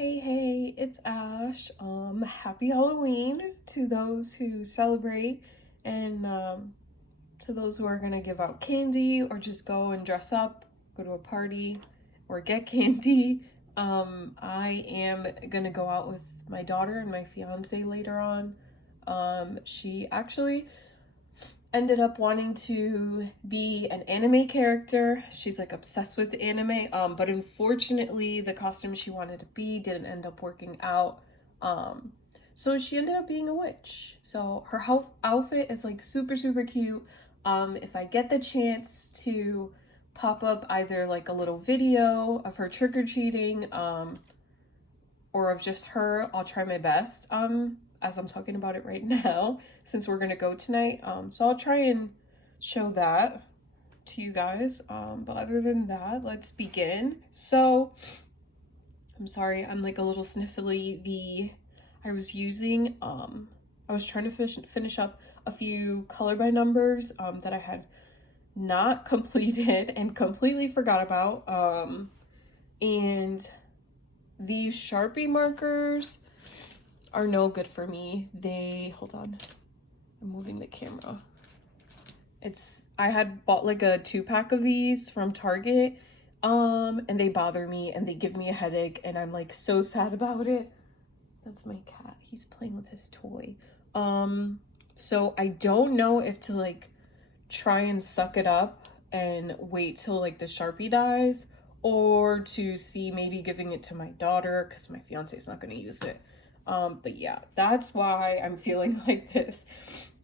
Hey, it's Ash. Happy Halloween to those who celebrate and to those who are gonna give out candy or just go and dress up, go to a party or get candy. I am gonna go out with my daughter and my fiance later on. She actually ended up wanting to be an anime character. She's like obsessed with anime. But unfortunately the costume she wanted to be didn't end up working out. So she ended up being a witch. So her outfit is like super cute. If I get the chance to pop up either like a little video of her trick-or-treating, or of just her, I'll try my best. As I'm talking about it right now, since we're gonna go tonight. So I'll try and show that to you guys. But other than that, let's begin. So I'm sorry, I'm like a little sniffly. I was using, I was trying to finish up a few color by numbers that I had not completed and completely forgot about. And these Sharpie markers are no good for me. Hold on, I'm moving the camera. I had bought like a 2-pack of these from Target, and they bother me and they give me a headache and I'm like so sad about it. That's my cat, he's playing with his toy. So I don't know if to like try and suck it up and wait till like the Sharpie dies, or to see maybe giving it to my daughter because my fiance is not going to use it. But yeah, that's why I'm feeling like this.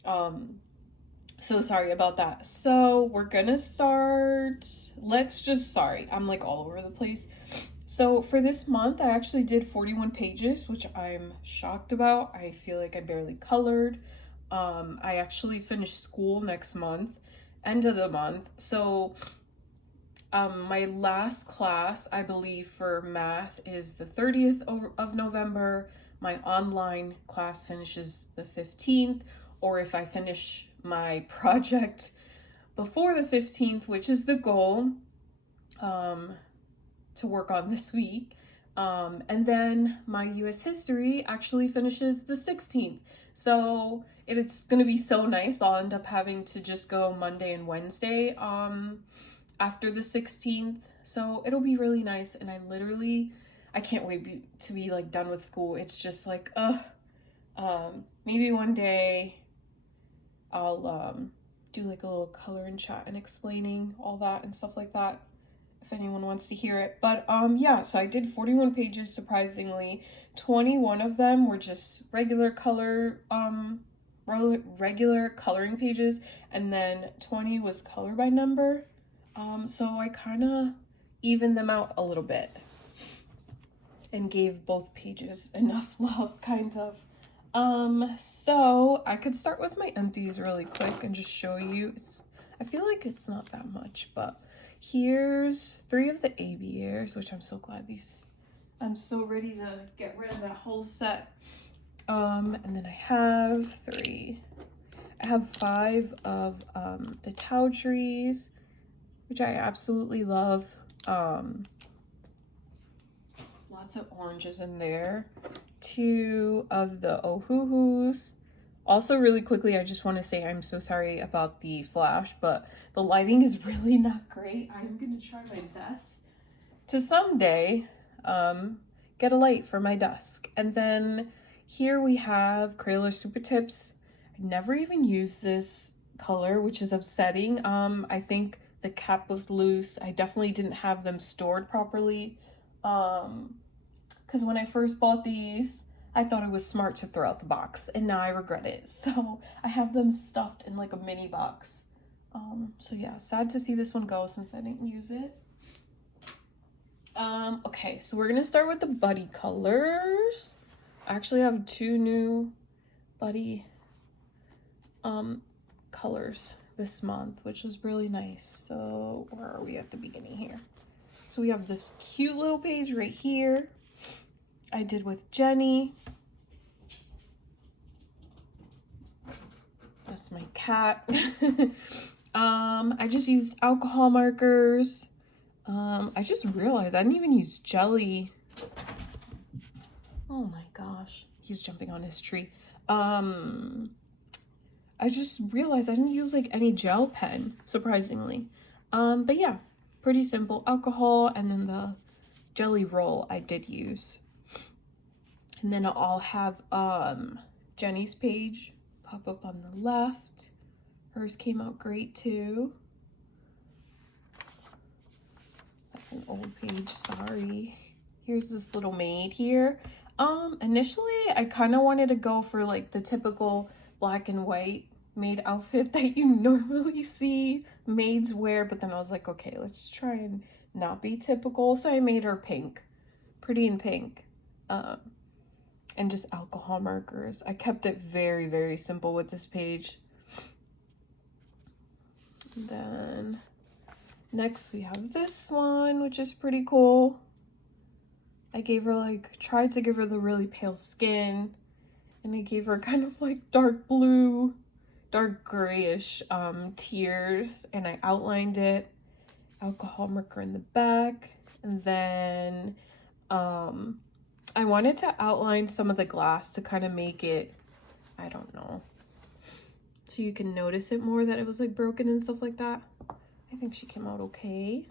So sorry about that. So we're gonna start. Sorry, I'm like all over the place. So for this month, I actually did 41 pages, which I'm shocked about. I feel like I barely colored. I actually finished school next month, end of the month. So my last class, I believe, for math is the 30th of November. My online class finishes the 15th, or if I finish my project before the 15th, which is the goal to work on this week. And then my US history actually finishes the 16th. So it's going to be so nice. I'll end up having to just go Monday and Wednesday after the 16th. So it'll be really nice. And I can't wait to be like done with school. It's just like, maybe one day I'll do like a little color and chat and explaining all that and stuff like that, if anyone wants to hear it. But yeah, so I did 41 pages, surprisingly. 21 of them were just regular coloring pages, and then 20 was color by number. So I kind of evened them out a little bit and gave both pages enough love, kind of. So I could start with my empties really quick and just show you. I feel like it's not that much, but here's 3 of the aviaries, which I'm so glad I'm so ready to get rid of that whole set. And then I have 5 of the Tao trees, which I absolutely love. Lots of oranges in there. 2 of the Ohuhus. Also, really quickly, I just want to say I'm so sorry about the flash, but the lighting is really not great. I'm going to try my best to someday get a light for my desk. And then here we have Crayola Super Tips. I never even used this color, which is upsetting. I think the cap was loose. I definitely didn't have them stored properly. Because when I first bought these, I thought it was smart to throw out the box, and now I regret it. So I have them stuffed in like a mini box. So yeah, sad to see this one go since I didn't use it. Okay, so we're gonna start with the buddy colors. I actually have 2 new buddy colors this month, which was really nice. So where are we at the beginning here? So we have this cute little page right here I did with Jenny. That's my cat. I just used alcohol markers. I just realized I didn't even use jelly Oh my gosh, he's jumping on his tree. I just realized I didn't use like any gel pen, surprisingly. But yeah, pretty simple alcohol, and then the jelly roll I did use. And then I'll have Jenny's page pop up on the left. Hers came out great too. That's an old page, sorry. Here's this little maid here. Initially I kind of wanted to go for like the typical black and white maid outfit that you normally see maids wear, but then I was like, okay, let's try and not be typical. So I made her pink, pretty in pink, and just alcohol markers. I kept it very, very simple with this page. And then next we have this one, which is pretty cool. I gave her like, tried to give her the really pale skin, and I gave her kind of like dark blue, dark grayish tears, and I outlined it, alcohol marker in the back, and then I wanted to outline some of the glass to kind of make it, I don't know, so you can notice it more that it was like broken and stuff like that. I think she came out okay.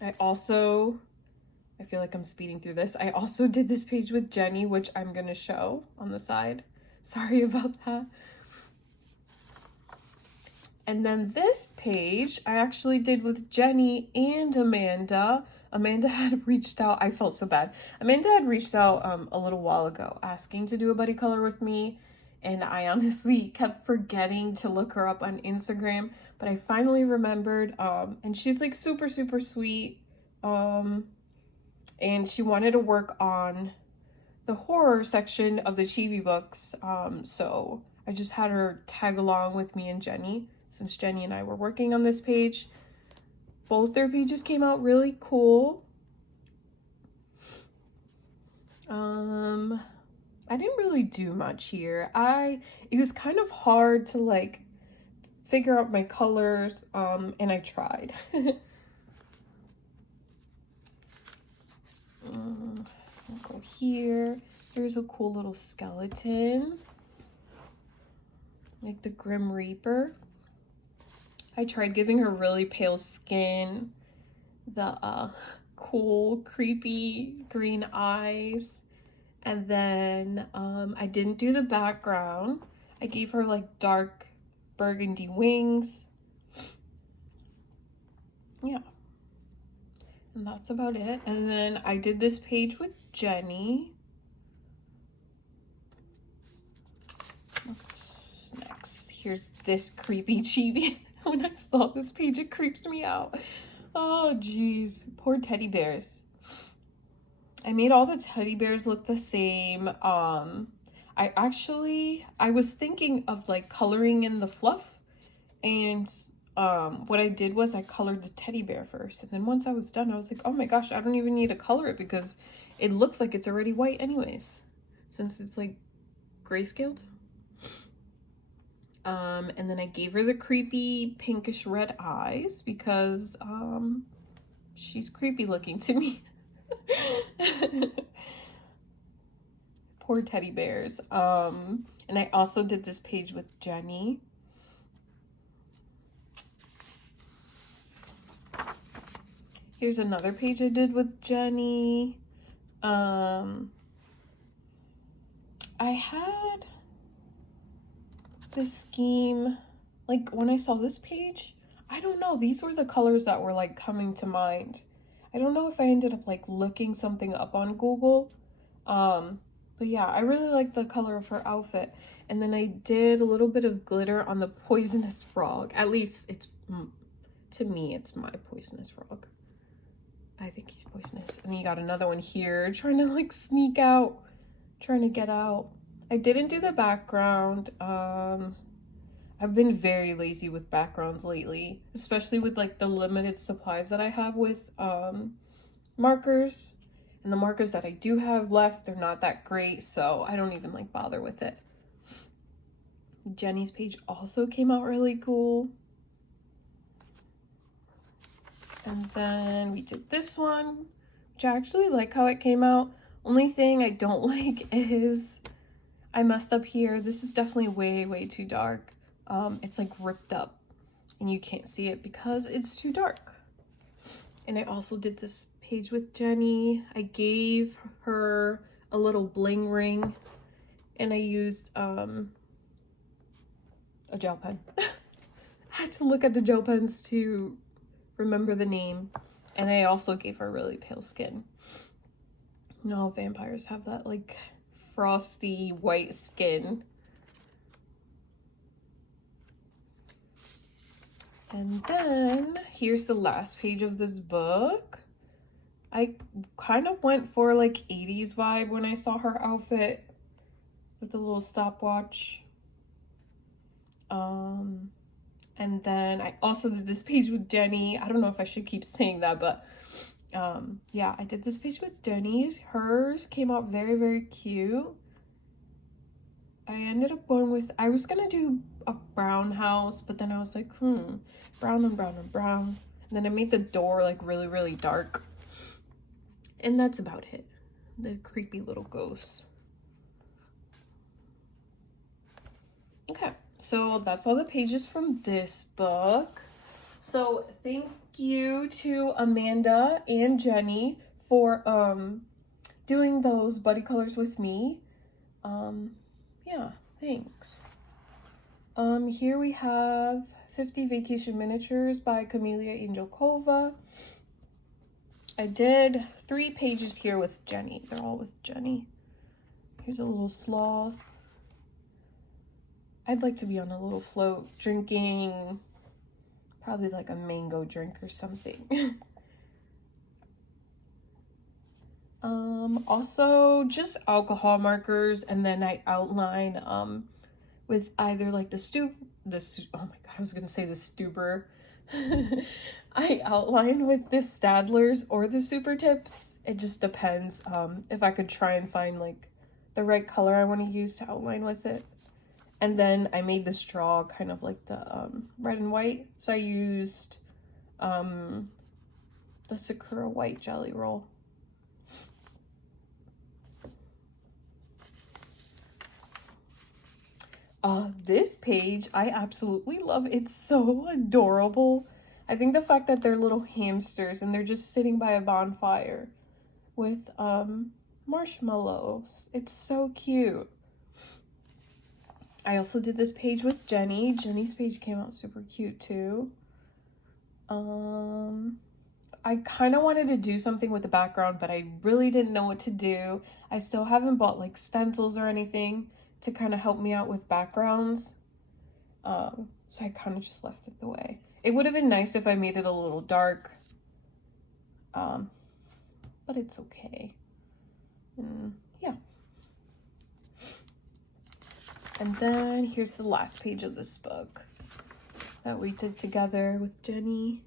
I feel like I'm speeding through this. I also did this page with Jenny, which I'm gonna show on the side. Sorry about that. And then this page I actually did with Jenny and Amanda. Amanda had reached out. I felt so bad. Amanda had reached out a little while ago asking to do a buddy color with me. And I honestly kept forgetting to look her up on Instagram, but I finally remembered. And she's like super, super sweet. And she wanted to work on the horror section of the Chibi books. So I just had her tag along with me and Jenny, since Jenny and I were working on this page. Both their pages came out really cool. I didn't really do much here. It was kind of hard to like figure out my colors, and I tried. I'll go here. There's a cool little skeleton, like the Grim Reaper. I tried giving her really pale skin, the cool, creepy green eyes, and then I didn't do the background. I gave her like dark burgundy wings. Yeah. And that's about it. And then I did this page with Jenny. What's next? Here's this creepy chibi. When I saw this page, it creeps me out. Oh, geez. Poor teddy bears. I made all the teddy bears look the same. I was thinking of like coloring in the fluff, and what I did was I colored the teddy bear first, and then once I was done I was like, oh my gosh, I don't even need to color it because it looks like it's already white anyways, since it's like grayscaled. And then I gave her the creepy pinkish red eyes because she's creepy looking to me. Poor teddy bears. And I also did this page with Jenny. Here's another page I did with Jenny. I had this scheme, like when I saw this page, I don't know, these were the colors that were like coming to mind. I don't know if I ended up like looking something up on Google. But yeah, I really like the color of her outfit. And then I did a little bit of glitter on the poisonous frog. At least it's, to me, it's my poisonous frog. I think he's poisonous. And you got another one here trying to like sneak out, trying to get out. I didn't do the background. I've been very lazy with backgrounds lately, especially with like the limited supplies that I have with markers. And the markers that I do have left, they're not that great, so I don't even like bother with it. Jenny's page also came out really cool. And then we did this one which I actually like how it came out. Only thing I don't like is I messed up here. This is definitely way too dark. It's like ripped up and you can't see it because it's too dark. And I also did this page with Jenny. I gave her a little bling ring and I used a gel pen. I had to look at the gel pens to remember the name. And I also gave her really pale skin. You know how vampires have that like frosty white skin. And then here's the last page of this book. I kind of went for like 80s vibe when I saw her outfit with the little stopwatch. And then I also did this page with Jenny. I don't know if I should keep saying that, but yeah, I did this page with Jenny's. Hers came out very cute. I ended up going with, I was gonna do a brown house, but then I was like, brown and brown and brown. And then I made the door like really dark. And that's about it. The creepy little ghost. Okay, so that's all the pages from this book. So thank you to Amanda and Jenny for doing those buddy colors with me. Yeah, thanks. Here we have 50 Vacation Miniatures by Camelia Angelkova. I did 3 pages here with Jenny. They're all with Jenny. Here's a little sloth. I'd like to be on a little float drinking probably like a mango drink or something. Also just alcohol markers, and then I outline with either like oh my god, I was gonna say the Stuber. I outline with the Staedtlers or the Super Tips. It just depends if I could try and find like the right color I want to use to outline with it. And then I made the straw kind of like the red and white. So I used the Sakura White Jelly Roll. This page, I absolutely love. It's so adorable. I think the fact that they're little hamsters and they're just sitting by a bonfire with marshmallows. It's so cute. I also did this page with Jenny. Jenny's page came out super cute too. I kind of wanted to do something with the background, but I really didn't know what to do. I still haven't bought like stencils or anything to kind of help me out with backgrounds. So I kind of just left it the way. It would have been nice if I made it a little dark. But it's okay. Yeah. And then here's the last page of this book that we did together with Jenny.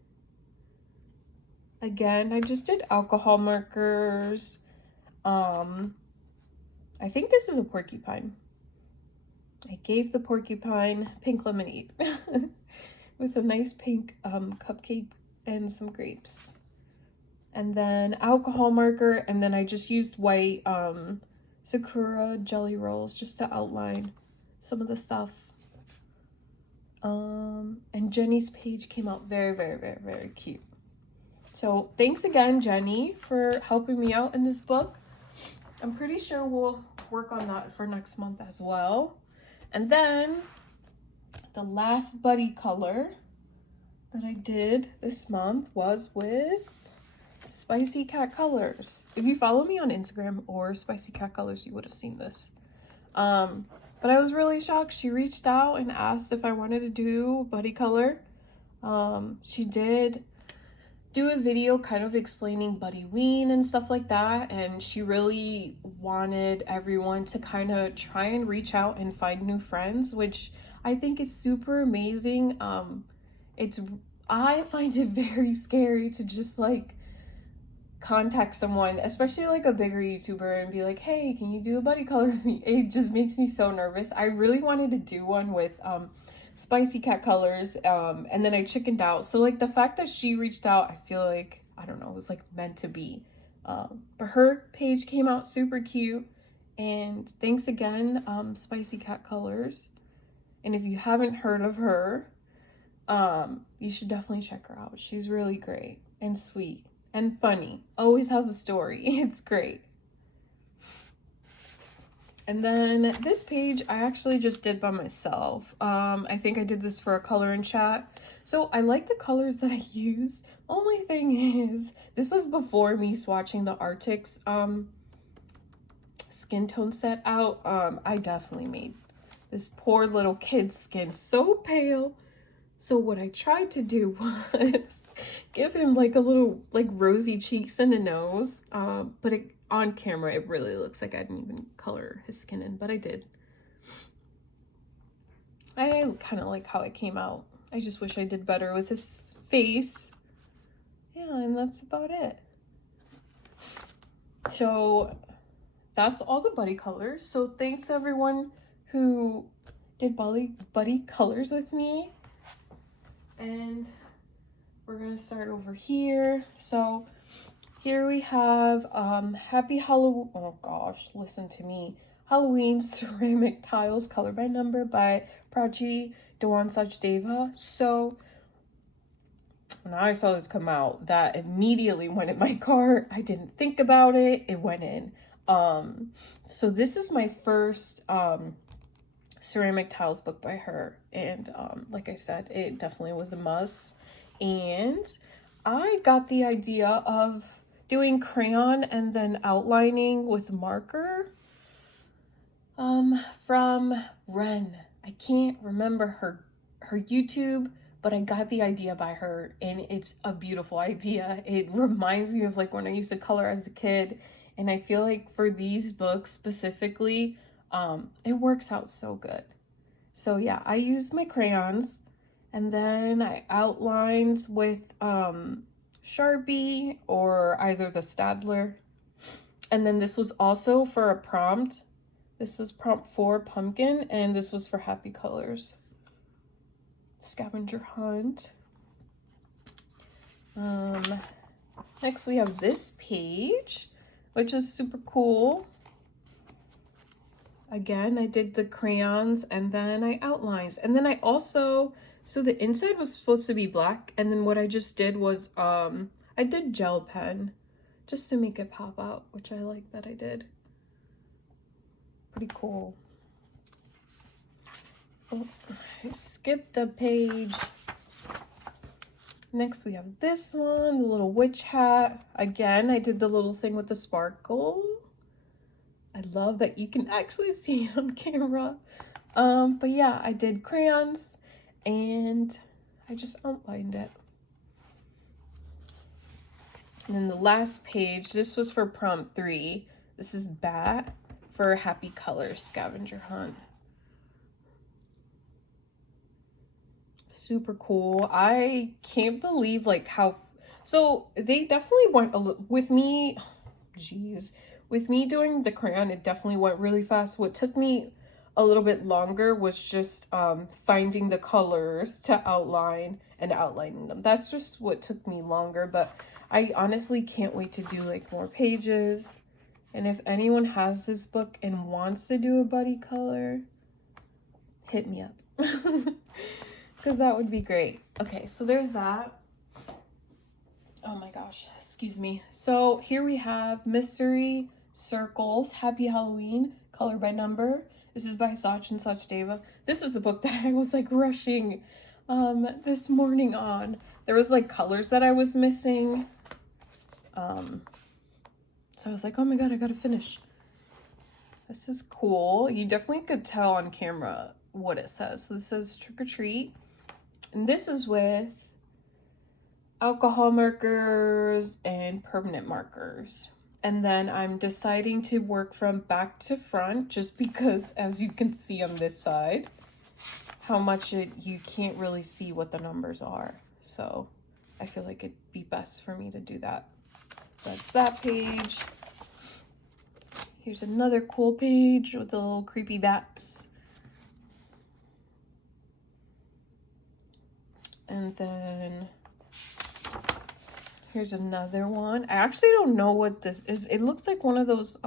Again, I just did alcohol markers. I think this is a porcupine. I gave the porcupine pink lemonade with a nice pink cupcake and some grapes. And then alcohol marker, and then I just used white Sakura jelly rolls just to outline some of the stuff. And Jenny's page came out very cute. So thanks again, Jenny, for helping me out in this book. I'm pretty sure we'll work on that for next month as well. And then the last buddy color that I did this month was with Spicy Cat Colors. If you follow me on Instagram or Spicy Cat Colors, you would have seen this. But I was really shocked. She reached out and asked if I wanted to do buddy color. She did do a video kind of explaining Buddyween and stuff like that, and she really wanted everyone to kind of try and reach out and find new friends, which I think is super amazing. I find it very scary to just like contact someone, especially like a bigger YouTuber, and be like, hey, can you do a buddy color with me? It just makes me so nervous. I really wanted to do one with Spicy Cat Colors, and then I chickened out. So like the fact that she reached out, I feel like, I don't know, it was like meant to be. But her page came out super cute. And thanks again, Spicy Cat Colors. And if you haven't heard of her, you should definitely check her out. She's really great and sweet and funny. Always has a story. It's great. And then this page I actually just did by myself. I think I did this for a color and chat. So I like the colors that I use. Only thing is, this was before me swatching the Arctic's skin tone set out. I definitely made this poor little kid's skin so pale. So what I tried to do was give him like a little like rosy cheeks and a nose. But on camera, it really looks like I didn't even color his skin in, but I did. I kind of like how it came out. I just wish I did better with his face. Yeah, and that's about it. So that's all the buddy colors. So thanks everyone who did buddy colors with me. And we're gonna start over here. So here we have Happy Halloween. Oh gosh, listen to me. Halloween Ceramic Tiles Color by Number by Prachi Dewan Sachdeva. So when I saw this come out, that immediately went in my cart. I didn't think about it. It went in. So this is my first ceramic tiles book by her, and like I said, it definitely was a must. And I got the idea of doing crayon and then outlining with marker from Ren. I can't remember her YouTube, but I got the idea by her, and it's a beautiful idea. It reminds me of like when I used to color as a kid, and I feel like for these books specifically, it works out so good. So yeah, I used my crayons, and then I outlined with Sharpie or either the Staedtler. And then this was also for a prompt. This was prompt 4 pumpkin, and this was for Happy Colors. Scavenger hunt. Next we have this page, which is super cool. Again, I did the crayons and then I outlined. And then I also, so the inside was supposed to be black, and then what I just did was I did gel pen just to make it pop out, which I like that I did. Pretty cool. Oh, I skipped a page. Next we have this one, the little witch hat. Again, I did the little thing with the sparkle. I love that you can actually see it on camera. But yeah, I did crayons and I just outlined it. And then the last page, this was for prompt 3. This is Bat for Happy Colors Scavenger Hunt. Super cool. I can't believe like how, so they definitely went with me, geez, with me doing the crayon, it definitely went really fast. What took me a little bit longer was just finding the colors to outline and outlining them. That's just what took me longer, but I honestly can't wait to do like more pages. And if anyone has this book and wants to do a buddy color, hit me up. Because that would be great. Okay, so there's that. Oh my gosh, excuse me. So here we have Mystery Circles, Happy Halloween, Color by Number. This is by Sachin Sachdeva. This is the book that I was like rushing this morning on. There was like colors that I was missing. So I was like, oh my god, I gotta finish. This is cool. You definitely could tell on camera what it says. So this says Trick or Treat. And this is with alcohol markers and permanent markers. And then I'm deciding to work from back to front just because, as you can see on this side, how much you can't really see what the numbers are. So I feel like it'd be best for me to do that. That's that page. Here's another cool page with the little creepy bats. And then Here's another one. I actually don't know what this is. It looks like one of those,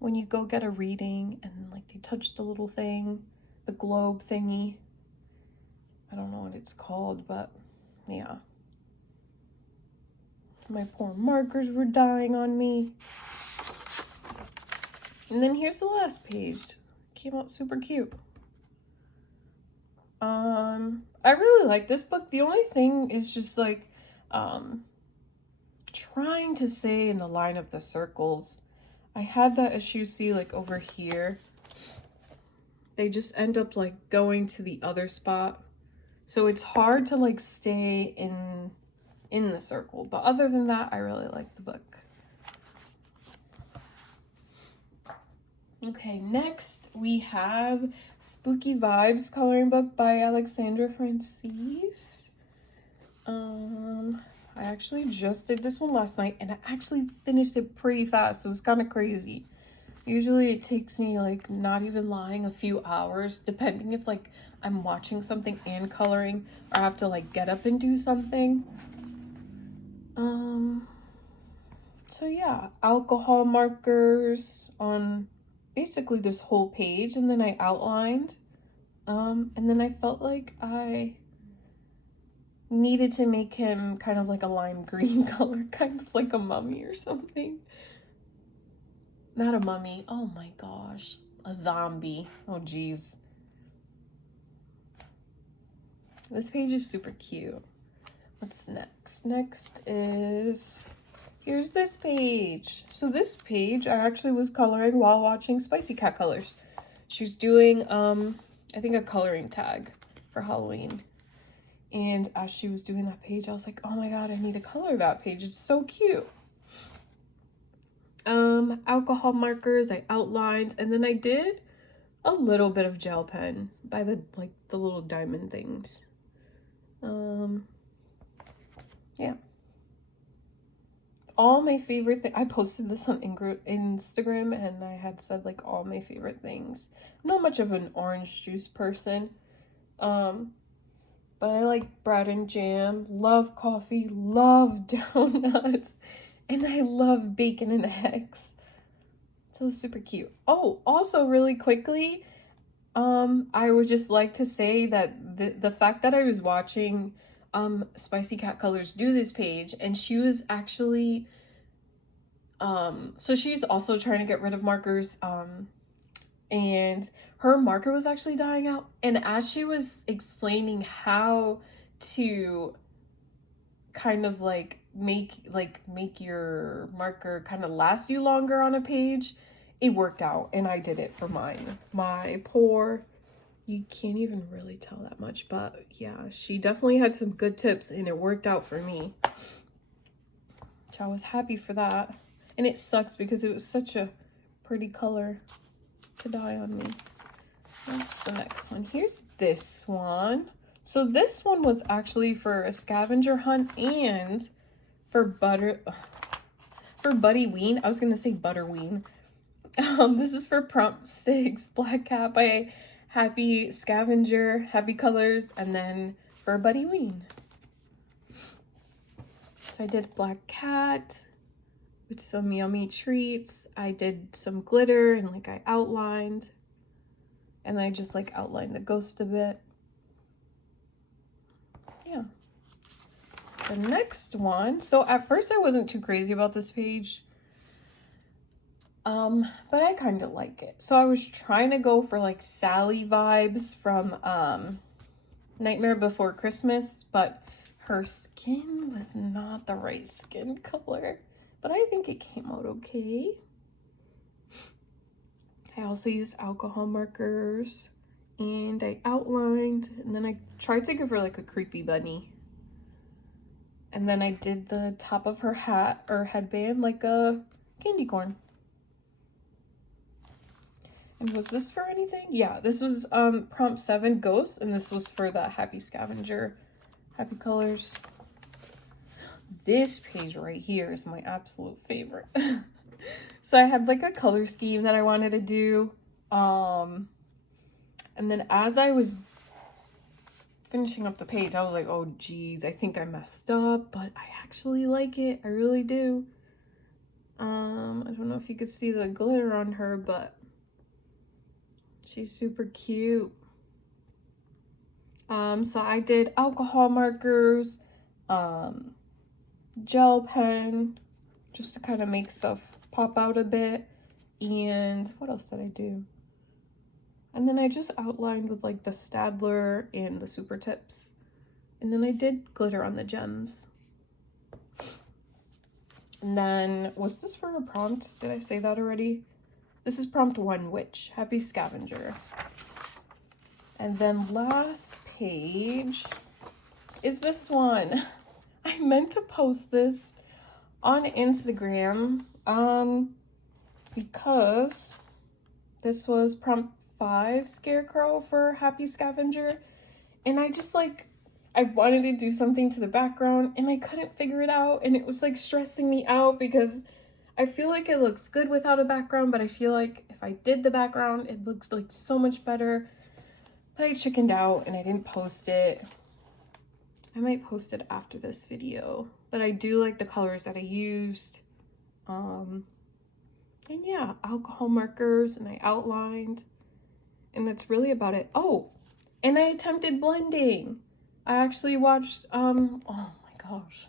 when you go get a reading and like they touch the little thing, the globe thingy. I don't know what it's called, but yeah. My poor markers were dying on me. And then here's the last page. Came out super cute. I really like this book. The only thing is just like trying to say in the line of the circles. I had that issue, see, like over here. They just end up like going to the other spot. So it's hard to like stay in the circle. But other than that, I really like the book. Okay, next we have Spooky Vibes coloring book by Alexandra Francis. I actually just did this one last night and I actually finished it pretty fast. It was kind of crazy. Usually it takes me like, not even lying, a few hours, depending if like I'm watching something and coloring or I have to like get up and do something. So yeah, alcohol markers on basically this whole page, and then I outlined, and then I felt like I needed to make him kind of like a lime green color, kind of like a mummy or something. Not a mummy, oh my gosh, a zombie. Oh geez. This page is super cute. What's next? Next is, here's this page. So this page I actually was coloring while watching Spicy Cat Colors. She's doing, I think a coloring tag for Halloween. And as she was doing that page, I was like, oh my god, I need to color that page. It's so cute. Alcohol markers, I outlined, and then I did a little bit of gel pen by the little diamond things. Yeah. All my favorite thing, I posted this on Instagram and I had said like all my favorite things. I'm not much of an orange juice person. But I like bread and jam, love coffee, love donuts, and I love bacon and eggs. So super cute. Oh, also really quickly, I would just like to say that the fact that I was watching Spicy Cat Colors do this page, and she was actually so she's also trying to get rid of markers, and her marker was actually dying out, and as she was explaining how to kind of like make your marker kind of last you longer on a page, it worked out, and I did it for mine. My poor, you can't even really tell that much, but yeah, she definitely had some good tips and it worked out for me. So I was happy for that. And it sucks because it was such a pretty color to dye on me. That's the next one. Here's this one. So this one was actually for a scavenger hunt and for Buddy Ween. I was gonna say Butterween. This is for Prompt 6 Black Cat by Happy Scavenger, Happy Colors, and then for Buddy Ween. So I did Black Cat with some yummy treats. I did some glitter and like I outlined. And I just like outlined the ghost a bit. Yeah. The next one. So at first I wasn't too crazy about this page. But I kind of like it. So I was trying to go for like Sally vibes from Nightmare Before Christmas, but her skin was not the right skin color. But I think it came out okay. I also used alcohol markers and I outlined, and then I tried to give her like a creepy bunny. And then I did the top of her hat or headband like a candy corn. And was this for anything? Yeah, this was Prompt 7 Ghost, and this was for the Happy Scavenger, Happy Colors. This page right here is my absolute favorite. So I had like a color scheme that I wanted to do. And then as I was finishing up the page, I was like, oh geez, I think I messed up, but I actually like it. I really do. I don't know if you could see the glitter on her, but she's super cute. So I did alcohol markers, gel pen, just to kind of make stuff pop out a bit. And what else did I do? And then I just outlined with like the Staedtler and the Super Tips. And then I did glitter on the gems. And then, was this for a prompt? Did I say that already? This is prompt 1, Witch. Happy Scavenger. And then last page is this one. I meant to post this on Instagram because this was prompt 5 Scarecrow for Happy Scavenger, and I just like, I wanted to do something to the background and I couldn't figure it out, and it was like stressing me out because I feel like it looks good without a background, but I feel like if I did the background it looks like so much better. But I chickened out and I didn't post it. I might post it after this video, but I do like the colors that I used. And yeah, alcohol markers, and I outlined, and that's really about it. Oh, and I attempted blending. I actually watched, oh my gosh.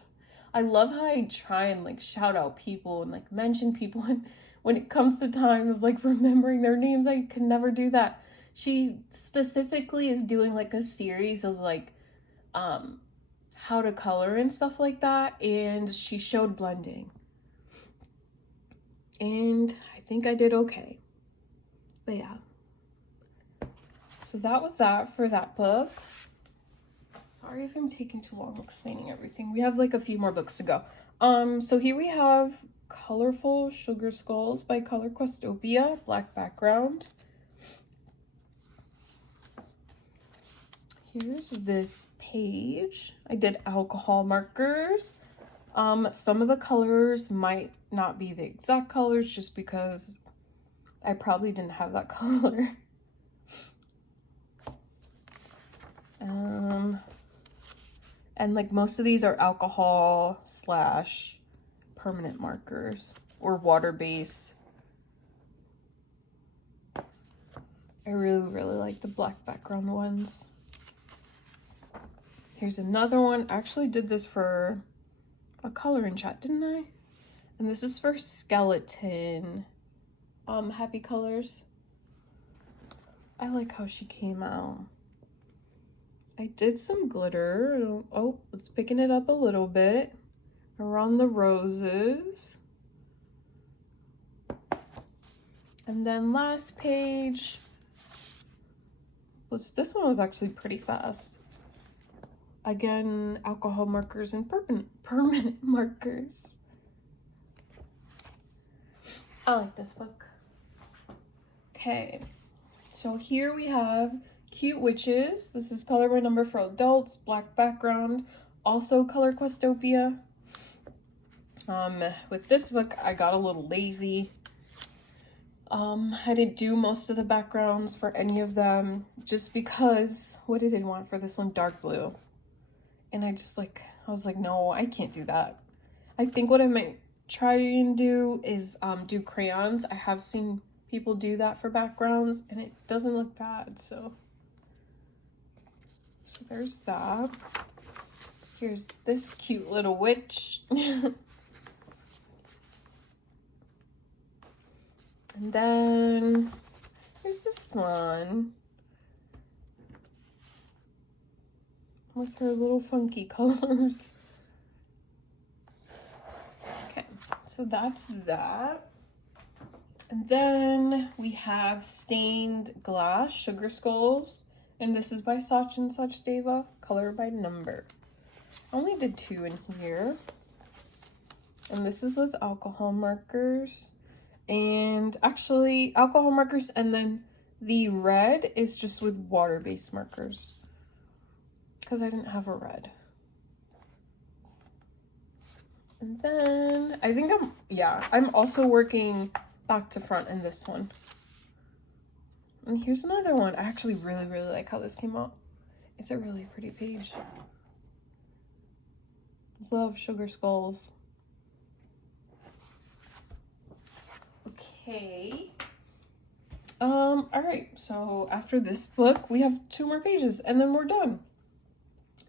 I love how I try and like shout out people and like mention people, and when it comes to time of like remembering their names, I can never do that. She specifically is doing like a series of like how to color and stuff like that, and she showed blending. And I think I did okay. But yeah. So that was that for that book. Sorry if I'm taking too long explaining everything. We have like a few more books to go. So here we have Colorful Sugar Skulls by Color Questopia, black background. Here's this page. I did alcohol markers. Some of the colors might not be the exact colors just because I probably didn't have that color. And like most of these are alcohol / permanent markers or water-based. I really like the black background ones. Here's another one. I actually did this for a coloring chat, didn't I? And this is for Skeleton. Happy Colors. I like how she came out. I did some glitter. Oh, it's picking it up a little bit around the roses. And then last page was, this one was actually pretty fast. Again, alcohol markers and permanent markers. I like this book. Okay, so here we have Cute Witches. This is Color by Number for adults, black background, also Color Questopia. With this book, I got a little lazy. I didn't do most of the backgrounds for any of them just because, what did I want for this one? Dark blue. And I was like, no, I can't do that. I think what I might try and do is do crayons. I have seen people do that for backgrounds and it doesn't look bad, so there's that. Here's this cute little witch. And then here's this one with her little funky colors. Okay, so that's that. And then we have Stained Glass Sugar Skulls, and this is by Sachin Sachdeva, Color by Number. I only did 2 in here, and this is with alcohol markers, and actually alcohol markers, and then the red is just with water-based markers because I didn't have a red. And then I think I'm also working back to front in this one. And here's another one. I actually really like how this came out. It's a really pretty page. Love sugar skulls. Okay. All right, so after this book, we have 2 more pages and then we're done.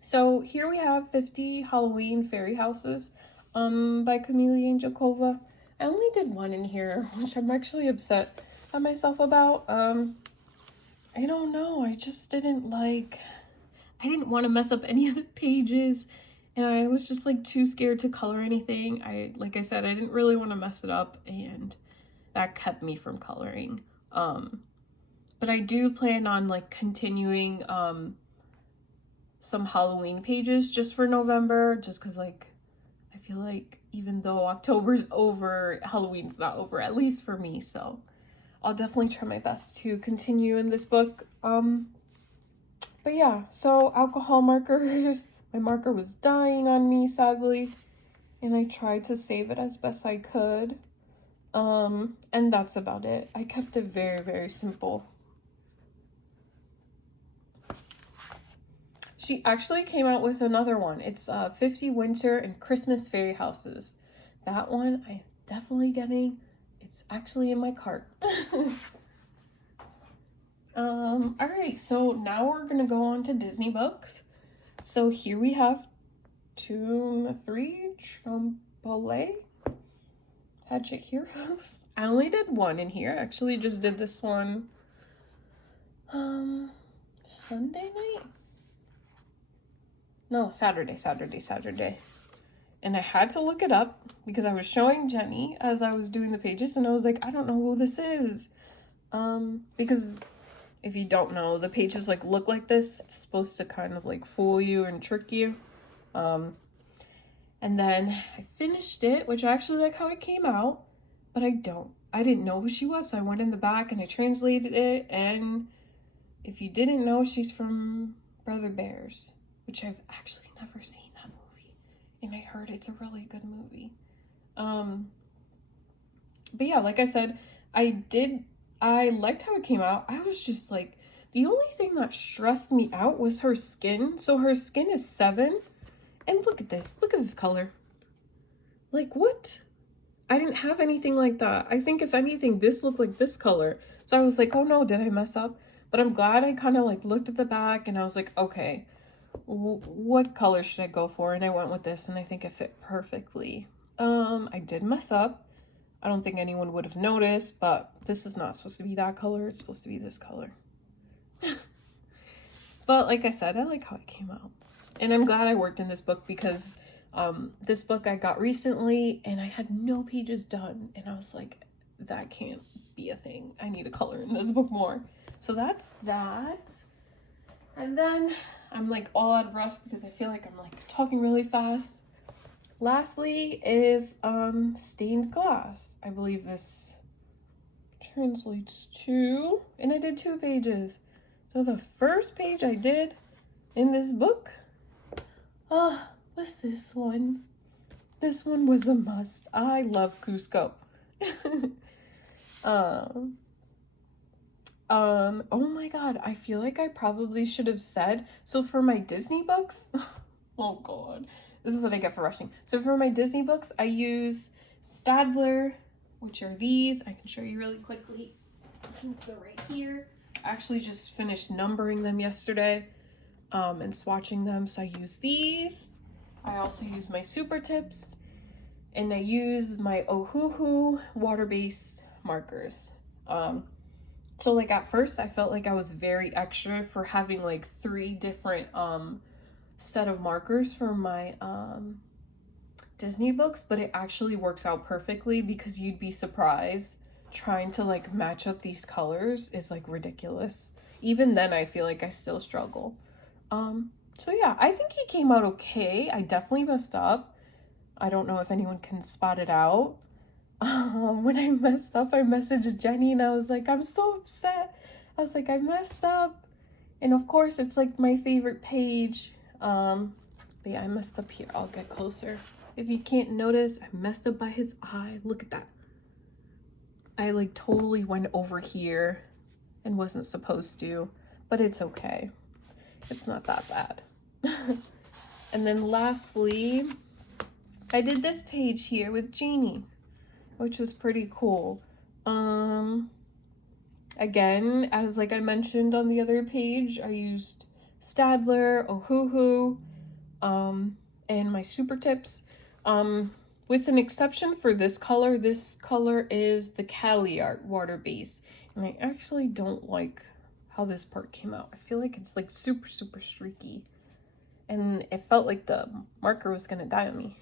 So here we have 50 Halloween Fairy Houses by Camille Angelkova. I only did 1 in here, which I'm actually upset at myself about. I don't know, I just didn't like, I didn't want to mess up any of the pages, and I was just like too scared to color anything. Like I said, I didn't really want to mess it up, and that kept me from coloring. But I do plan on like continuing some Halloween pages just for November, just because like I feel like even though October's over, Halloween's not over, at least for me. So I'll definitely try my best to continue in this book. But yeah, so alcohol markers. My marker was dying on me, sadly, and I tried to save it as best I could. And that's about it. I kept it very, very simple. She actually came out with another one. It's 50 Winter and Christmas Fairy Houses. That one I'm definitely getting. It's actually in my cart. All right, so now we're gonna go on to Disney books. So here we have 2, 3 Trompe Hatchet Heroes. I only did 1 in here. I actually just did this one Sunday night? No, Saturday. And I had to look it up because I was showing Jenny as I was doing the pages, and I was like, I don't know who this is. Because if you don't know, the pages like look like this. It's supposed to kind of like fool you and trick you. And then I finished it, which I actually like how it came out, but I didn't know who she was, so I went in the back and I translated it, and if you didn't know, she's from Brother Bears, which I've actually never seen that movie, and I heard it's a really good movie. But yeah, like I said, I liked how it came out. I was just like, the only thing that stressed me out was her skin. So her skin is 7, and look at this color. Like, what? I didn't have anything like that. I think if anything, this looked like this color. So I was like, oh no, did I mess up? But I'm glad I kind of like looked at the back and I was like, okay, what color should I go for? And I went with this, and I think it fit perfectly. I did mess up. I don't think anyone would have noticed, but this is not supposed to be that color. It's supposed to be this color. But like I said, I like how it came out. And I'm glad I worked in this book because this book I got recently and I had no pages done. And I was like, that can't be a thing. I need to color in this book more. So that's that. And then I'm like all out of breath because I feel like I'm like talking really fast. Lastly is Stained Glass. I believe this translates to, and I did 2 pages. So the first page I did in this book was this one. This one was a must. I love Cusco. Oh my god, I feel like I probably should have said, so for my Disney books, oh god, this is what I get for rushing. So for my Disney books, I use Staedtler, which are these. I can show you really quickly since they're right here. I actually just finished numbering them yesterday and swatching them, so I use these. I also use my Super Tips, and I use my Ohuhu water-based markers. So like at first I felt like I was very extra for having like 3 different set of markers for my Disney books, but it actually works out perfectly because you'd be surprised. Trying to like match up these colors is like ridiculous. Even then I feel like I still struggle. So yeah, I think he came out okay. I definitely messed up. I don't know if anyone can spot it out. When I messed up, I messaged Jenny and I was like, I'm so upset. I was like, I messed up. And of course, it's like my favorite page. But yeah, I messed up here. I'll get closer. If you can't notice, I messed up by his eye. Look at that. I like totally went over here and wasn't supposed to, but it's okay. It's not that bad. And then lastly, I did this page here with Jeannie, which was pretty cool. Again, as like I mentioned on the other page, I used Staedtler, Ohuhu, and my super tips. With an exception for this color is the Cali Art water base. And I actually don't like how this part came out. I feel like it's like super, super streaky. And it felt like the marker was gonna die on me.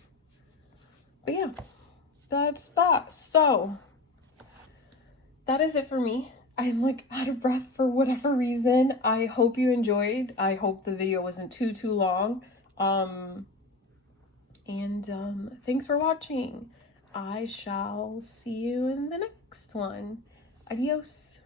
But yeah, that's that. So, that is it for me. I'm like out of breath for whatever reason. I hope you enjoyed. I hope the video wasn't too long. Thanks for watching. I shall see you in the next one. Adios.